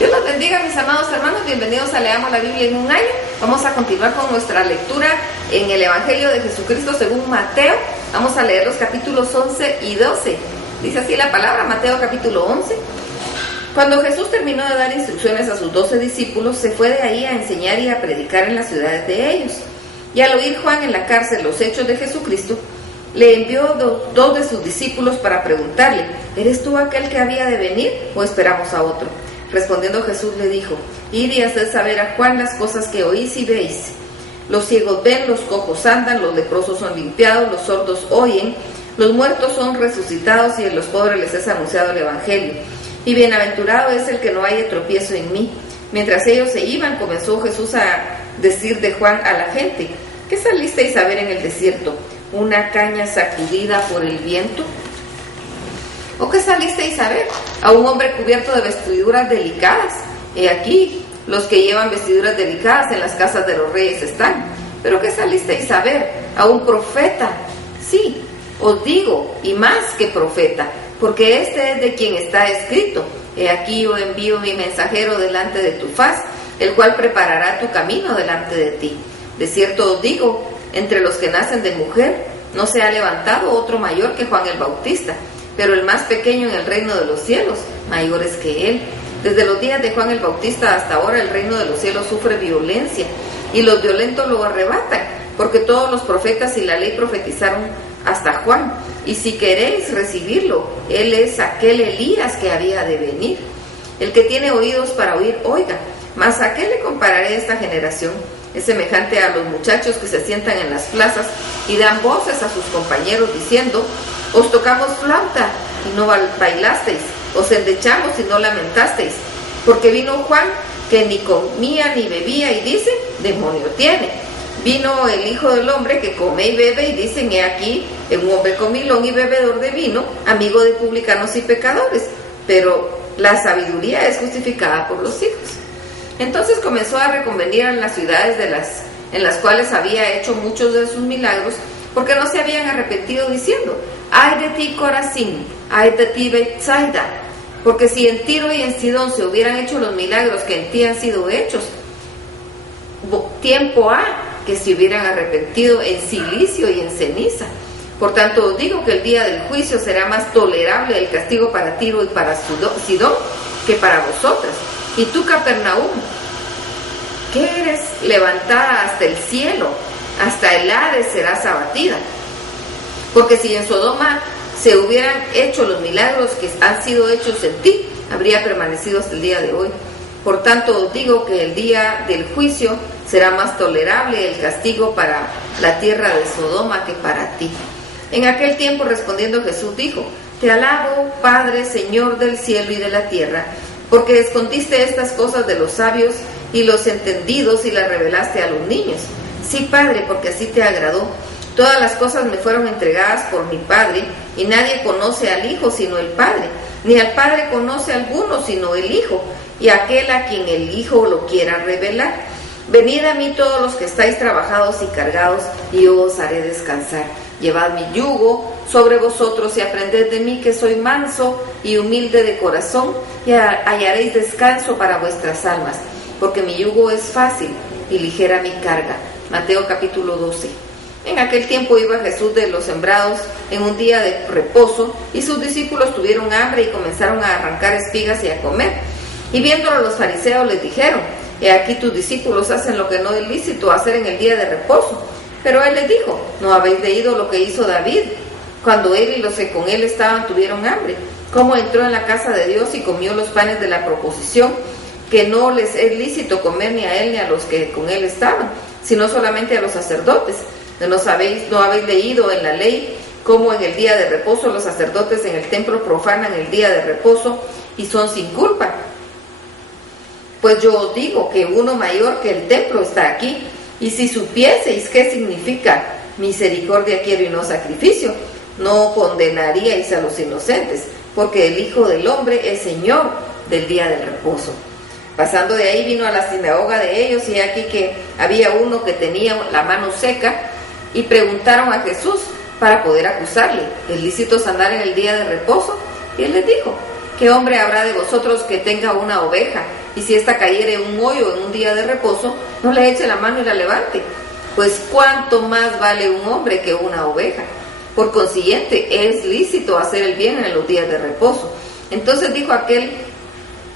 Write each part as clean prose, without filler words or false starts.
Dios los bendiga, mis amados hermanos. Bienvenidos a Leamos la Biblia en un año. Vamos a continuar con nuestra lectura en el Evangelio de Jesucristo según Mateo. Vamos a leer los capítulos 11 y 12. Dice así la palabra, Mateo capítulo 11. Cuando Jesús terminó de dar instrucciones a sus 12 discípulos, se fue de ahí a enseñar y a predicar en las ciudades de ellos. Y al oír Juan en la cárcel los hechos de Jesucristo, le envió dos de sus discípulos para preguntarle: ¿eres tú aquel que había de venir o esperamos a otro? Respondiendo Jesús le dijo: id y haced saber a Juan las cosas que oís y veis. Los ciegos ven, los cojos andan, los leprosos son limpiados, los sordos oyen, los muertos son resucitados y a los pobres les es anunciado el Evangelio. Y bienaventurado es el que no haya tropiezo en mí. Mientras ellos se iban, comenzó Jesús a decir de Juan a la gente: ¿qué salisteis a ver en el desierto? ¿Una caña sacudida por el viento? ¿O qué salisteis a ver? ¿A un hombre cubierto de vestiduras delicadas? He aquí, los que llevan vestiduras delicadas en las casas de los reyes están. ¿Pero qué salisteis a ver? ¿A un profeta? Sí, os digo, y más que profeta, porque este es de quien está escrito: he aquí yo envío mi mensajero delante de tu faz, el cual preparará tu camino delante de ti. De cierto os digo, entre los que nacen de mujer, no se ha levantado otro mayor que Juan el Bautista, pero el más pequeño en el reino de los cielos, mayor es que él. Desde los días de Juan el Bautista hasta ahora el reino de los cielos sufre violencia, y los violentos lo arrebatan, porque todos los profetas y la ley profetizaron hasta Juan. Y si queréis recibirlo, él es aquel Elías que había de venir. El que tiene oídos para oír, oiga. Mas ¿a qué le compararé esta generación? Es semejante a los muchachos que se sientan en las plazas y dan voces a sus compañeros diciendo: os tocamos flauta y no bailasteis, os endechamos y no lamentasteis. Porque vino Juan, que ni comía ni bebía, y dice: demonio tiene. Vino el Hijo del Hombre, que come y bebe, y dicen: he aquí un hombre comilón y bebedor de vino, amigo de publicanos y pecadores. Pero la sabiduría es justificada por los hijos. Entonces comenzó a reconvenir a las ciudades en las cuales había hecho muchos de sus milagros, porque no se habían arrepentido, diciendo: ay de ti, Corazín, ay de ti, Betsaida, porque si en Tiro y en Sidón se hubieran hecho los milagros que en ti han sido hechos, tiempo ha que se hubieran arrepentido en silicio y en ceniza. Por tanto os digo que el día del juicio será más tolerable el castigo para Tiro y para Sidón que para vosotras. Y tú, Capernaum, ¿qué eres levantada hasta el cielo? Hasta el Hades serás abatida. Porque si en Sodoma se hubieran hecho los milagros que han sido hechos en ti, habría permanecido hasta el día de hoy. Por tanto os digo que el día del juicio será más tolerable el castigo para la tierra de Sodoma que para ti. En aquel tiempo, respondiendo Jesús, dijo: te alabo, Padre, Señor del cielo y de la tierra, porque escondiste estas cosas de los sabios y los entendidos y las revelaste a los niños. Sí, Padre, porque así te agradó. Todas las cosas me fueron entregadas por mi Padre, y nadie conoce al Hijo sino el Padre, ni al Padre conoce a alguno sino el Hijo, y aquel a quien el Hijo lo quiera revelar. Venid a mí todos los que estáis trabajados y cargados, y yo os haré descansar. Llevad mi yugo sobre vosotros y aprended de mí, que soy manso y humilde de corazón, y hallaréis descanso para vuestras almas, porque mi yugo es fácil y ligera mi carga. Mateo capítulo 12. En aquel tiempo iba Jesús de los sembrados en un día de reposo, y sus discípulos tuvieron hambre y comenzaron a arrancar espigas y a comer. Y viéndolo los fariseos les dijeron: he aquí tus discípulos hacen lo que no es lícito hacer en el día de reposo. Pero él les dijo: ¿no habéis leído lo que hizo David, cuando él y los que con él estaban tuvieron hambre? Cómo entró en la casa de Dios y comió los panes de la proposición, que no les es lícito comer ni a él ni a los que con él estaban, sino solamente a los sacerdotes. ¿No habéis leído en la ley cómo en el día de reposo los sacerdotes en el templo profanan el día de reposo y son sin culpa? Pues yo os digo que uno mayor que el templo está aquí. Y si supieseis qué significa misericordia quiero y no sacrificio, no condenaríais a los inocentes, porque el Hijo del Hombre es Señor del día del reposo. Pasando de ahí vino a la sinagoga de ellos, y aquí que había uno que tenía la mano seca, y preguntaron a Jesús para poder acusarle: ¿es lícito sanar en el día de reposo? Y él les dijo: ¿qué hombre habrá de vosotros que tenga una oveja, y si ésta cayere en un hoyo en un día de reposo, no le eche la mano y la levante? Pues cuánto más vale un hombre que una oveja. Por consiguiente, es lícito hacer el bien en los días de reposo. Entonces dijo aquel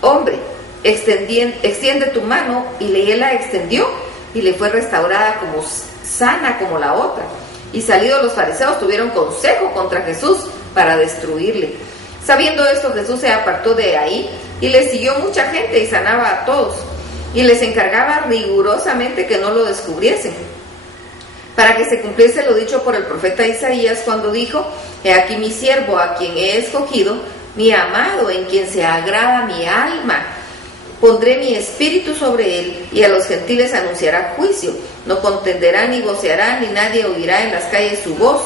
hombre: extiende tu mano, y él la extendió, y le fue restaurada como sana como la otra. Y salidos los fariseos tuvieron consejo contra Jesús para destruirle. Sabiendo esto, Jesús se apartó de ahí, y le siguió mucha gente, y sanaba a todos, y les encargaba rigurosamente que no lo descubriesen, para que se cumpliese lo dicho por el profeta Isaías, cuando dijo: he aquí mi siervo, a quien he escogido, mi amado, en quien se agrada mi alma. Pondré mi espíritu sobre él, y a los gentiles anunciará juicio. No contenderá ni voceará, ni nadie oirá en las calles su voz.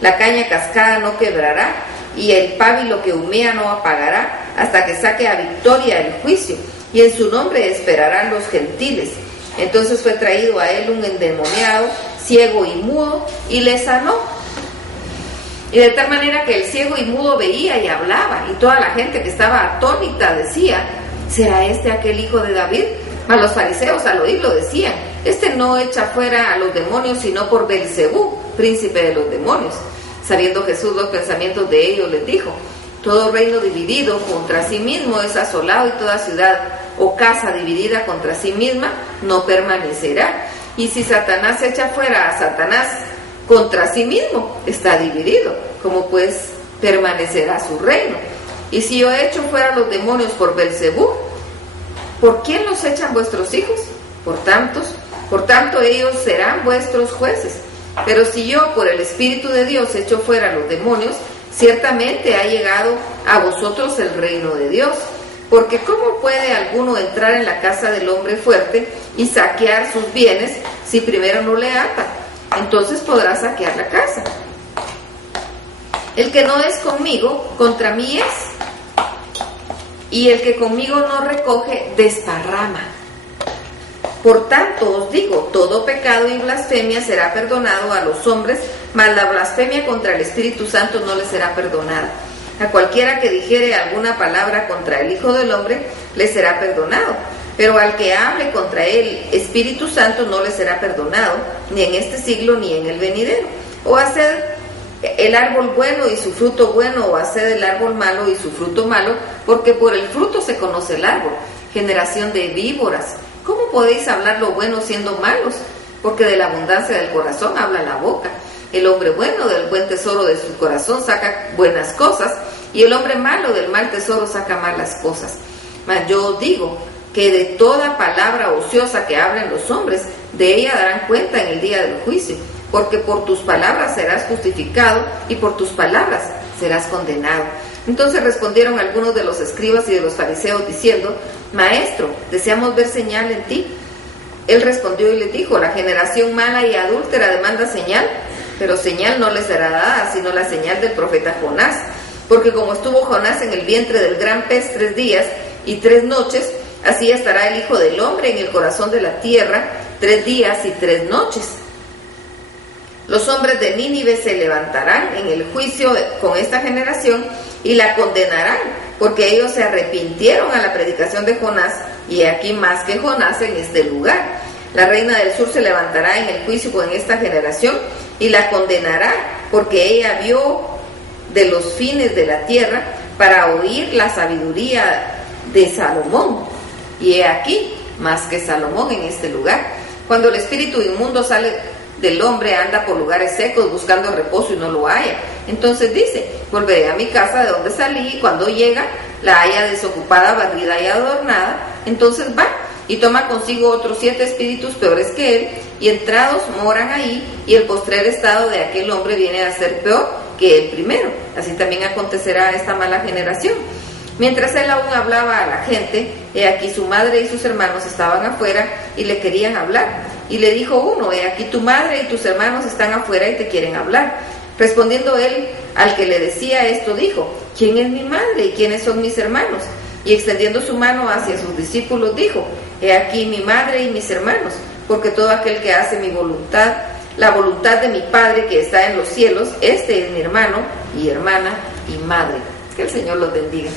La caña cascada no quebrará, y el pábilo que humea no apagará, hasta que saque a victoria el juicio, y en su nombre esperarán los gentiles. Entonces fue traído a él un endemoniado, ciego y mudo, y le sanó. Y de tal manera que el ciego y mudo veía y hablaba, y toda la gente que estaba atónita decía: ¿será este aquel hijo de David? Mas los fariseos al oírlo decían: este no echa fuera a los demonios, sino por Belcebú, príncipe de los demonios. Sabiendo Jesús los pensamientos de ellos, les dijo: todo reino dividido contra sí mismo es asolado, y toda ciudad o casa dividida contra sí misma no permanecerá. Y si Satanás echa fuera a Satanás, contra sí mismo está dividido. ¿Cómo pues permanecerá su reino? Y si yo echo fuera los demonios por Belcebú, ¿por quién los echan vuestros hijos? Por tanto ellos serán vuestros jueces. Pero si yo por el Espíritu de Dios echo fuera los demonios, ciertamente ha llegado a vosotros el reino de Dios. Porque ¿cómo puede alguno entrar en la casa del hombre fuerte y saquear sus bienes si primero no le ata? Entonces podrá saquear la casa. El que no es conmigo, contra mí es. Y el que conmigo no recoge, desparrama. Por tanto os digo, todo pecado y blasfemia será perdonado a los hombres, mas la blasfemia contra el Espíritu Santo no le será perdonada. A cualquiera que dijere alguna palabra contra el Hijo del Hombre, le será perdonado. Pero al que hable contra el Espíritu Santo no le será perdonado, ni en este siglo ni en el venidero. O haced el árbol bueno y su fruto bueno, o haced el árbol malo y su fruto malo, porque por el fruto se conoce el árbol. Generación de víboras, ¿cómo podéis hablar lo bueno siendo malos? Porque de la abundancia del corazón habla la boca. El hombre bueno del buen tesoro de su corazón saca buenas cosas, y el hombre malo del mal tesoro saca malas cosas. Mas yo os digo que de toda palabra ociosa que hablen los hombres, de ella darán cuenta en el día del juicio, porque por tus palabras serás justificado, y por tus palabras serás condenado. Entonces respondieron algunos de los escribas y de los fariseos diciendo: Maestro, deseamos ver señal en ti. Él respondió y les dijo: la generación mala y adúltera demanda señal, pero señal no les será dada, sino la señal del profeta Jonás. Porque como estuvo Jonás en el vientre del gran pez 3 días y 3 noches, así estará el Hijo del Hombre en el corazón de la tierra 3 días y 3 noches. Los hombres de Nínive se levantarán en el juicio con esta generación y la condenarán, porque ellos se arrepintieron a la predicación de Jonás, y aquí más que Jonás en este lugar. La reina del sur se levantará en el juicio con esta generación y la condenará, porque ella vio de los fines de la tierra para oír la sabiduría de Salomón. Y he aquí más que Salomón en este lugar. Cuando el espíritu inmundo sale del hombre, anda por lugares secos buscando reposo y no lo halla. Entonces dice: volveré a mi casa de donde salí, y cuando llega la halla desocupada, barrida y adornada, entonces va y toma consigo otros 7 espíritus peores que él, y entrados moran ahí, y el postrer estado de aquel hombre viene a ser peor que el primero. Así también acontecerá a esta mala generación. Mientras él aún hablaba a la gente, he aquí su madre y sus hermanos estaban afuera y le querían hablar. Y le dijo uno: he aquí tu madre y tus hermanos están afuera y te quieren hablar. Respondiendo él al que le decía esto, dijo: ¿quién es mi madre y quiénes son mis hermanos? Y extendiendo su mano hacia sus discípulos dijo: he aquí mi madre y mis hermanos, porque todo aquel que hace mi voluntad, la voluntad de mi Padre que está en los cielos, este es mi hermano y hermana y madre. Que el Señor los bendiga.